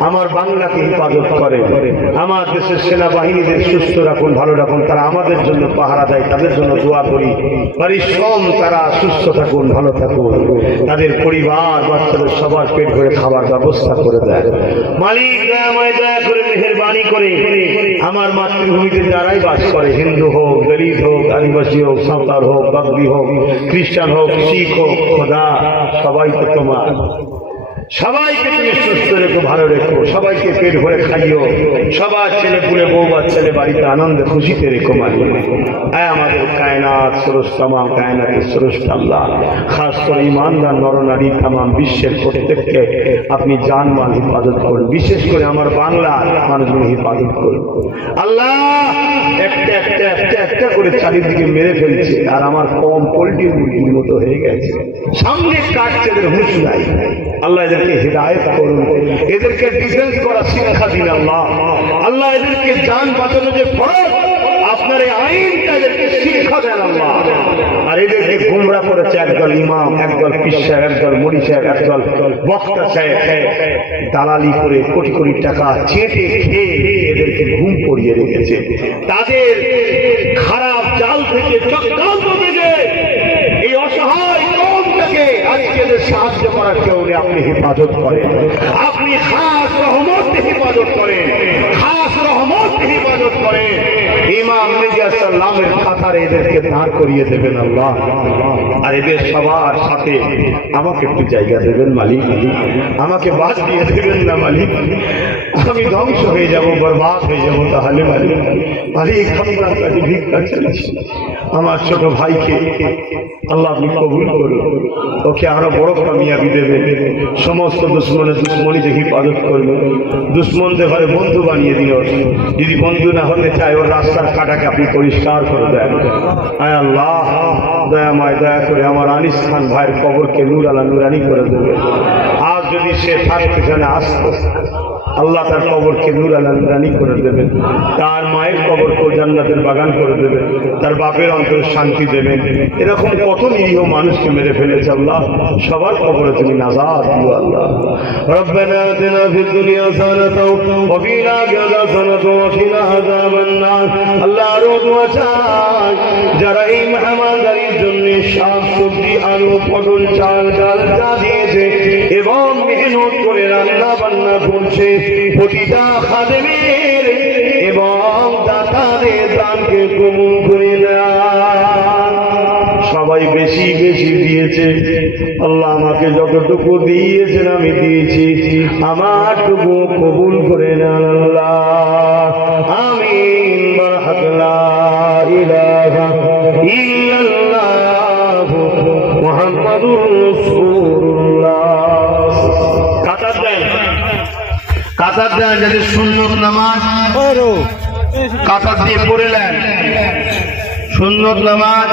আমার বাংলাকে হেফাজত করে। আমার দেশের সেনাবাহিনীদের সুস্থ রাখুন, ভালো রাখুন, তারা আমাদের জন্য পাহারা দেয়, তাদের জন্য দোয়া করি। পরিশ্রম তারা, সুস্থ থাকুন, ভালো থাকুন। তাদের পরিবার বাচ্চাদের সবার পেট ভরে খাবার ব্যবস্থা করে দেয়। মালিক দয়া করে মেহরবানি করে। আমার মাতৃভূমিতে যারাই বাস করে, হিন্দু হোক, গরিব হোক, আদিবাসী হোক, সাঁওতাল হোক, বাগদি হোক, খ্রিস্টান হোক, শিখ হোক, খোদা, সবাই তো তোমার। সবাইকে তুমি সুস্থ রেখো, ভালো রেখো, সবাইকে পেট ভরে খাইও। সবার ছেলে পুলে বউ ছেলে বাড়িতে আনন্দে খুশিতে রেখো মালিক হ্যাঁ আমাদের কায়নাত সুরস তামাম কায়নাতের সুরস আল্লাহ। খাস করে ইমানদার, নরনারী তামাম বিশ্বের প্রত্যেককে আপনি জান মাল হিফাজত করুন। বিশেষ করে আমার বাংলা মানুষগুলো হিফাজত করুন। আল্লাহ একটা একটা একটা একটা করে চারিদিকে মেরে ফেলছে আর আমার কম পোল্ট্রি মুরগির মতো হয়ে গেছে। সামনে কাটছে হুঁশ নাই? আল্লাহ এদেরকে হৃদায়ত করুন। এদেরকে ডিফেন্স করা শিক্ষা দিন আল্লাহ। আল্লাহ এদেরকে যান বাঁচানো যে ফরজ, আপনার এই আইনটা এদেরকে শিক্ষা দেন আল্লাহ। আর এদেরকে গুমরা করেছে একদল ইমাম, একদল পিস একদল মরি সাহেব, একদল বক্তা সাহেব। দালালি করে কোটি কোটি টাকা চেটে খেয়ে এদেরকে ঘুম পড়িয়ে রেখেছে। তাদের এদের সাহায্য করার কেউ আপনি হেফাজত করেন। আপনি খাস রহমত হেফাজত করেন। খাস রহমত হেফাজত করেন। এদেরকে করিয়ে দেবেন সবার আমাকে একটু জায়গা দেবেন মালিক। আমাকে বাস দিয়ে দেবেন না মালিক। আমি ধ্বংস হয়ে যাব, বরবাদ হয়ে যাব, তাহলে মালিক কাছে ভিক্ষা চাইছি। আমার ছোট ভাইকে আল্লাহ কবুল করুন। ওকে আরও বড় কামিয়াবি দেবে। সমস্ত দুশ্মনের দুশ্মনী দেখি পাদক করবে। দুশ্মনদের ঘরে বন্ধু বানিয়ে দিল যদি বন্ধু না হতে চায়, ওর রাস্তার কাটাকে আপনি পরিষ্কার করে দেন। আয় আল্লাহ দয়াময় দয়া করে আমার আনিস খান ভাইয়ের কবরকে নূর আলা নুরানি করে দেবে। আর যদি সে থাকতে জানে আসতো। আল্লাহ তার কবরকে নূর আলা নুরানি করে দেবেন তার মায়ের কবরকে জান্নাতের বাগান করে দেবেন তার বাপের অন্তর শান্তি দেবেন এরকম কত নিরীহ মানুষকে মেরে ফেলেছে আল্লাহ সবার কবরে তুমি নাজাদ দিও আল্লাহ ربنا آتنا في الدنيا حسنة وفي الآخرة حسنة وقنا عذاب النار আল্লাহ রোদ বাঁচায় যারা এই মেহমানদারির জন্য শাক সবজি আলু পটল চাল ডাল যা সবাই বেশি বেশি দিয়েছে, আল্লাহ আমাকে যতটুকু দিয়েছেন আমি দিয়েছি, আমারটুকু কবুল করে নেন আল্লাহ। কাতার দেন যাদের সুন্নত নামাজ কাতার দিয়ে পড়ে নেন। সুন্নত নামাজ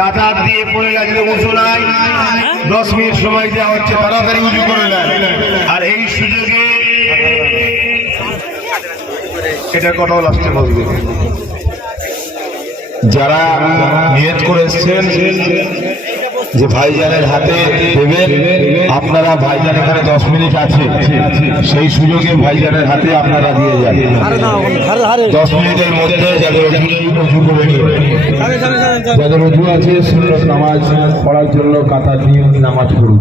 কাতার দিয়ে পড়ে লাগলে উঁচু নাই দশ মিনিট সময় দেওয়া হচ্ছে, তাড়াতাড়ি উঁচু করে নেন। আর এই সুযোগে এটা কথাও লাগছে বলবে যারা নিয়ত করে এসছেন যে ভাইজানের হাতে দেবেন, আপনারা ভাইজান এখানে দশ মিনিট আছে। সেই সুযোগে ভাইজানের হাতে আপনারা দিয়ে যান। দশ মিনিটের মধ্যে যাদের। যাদের আছে সুন্দর নামাজ পড়ার জন্য কাতার দিয়ে নামাজ পড়ুন।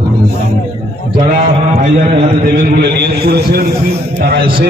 যারা ভাইজানের হাতে দেবেন বলে নিয়ত করেছেন, তারা এসে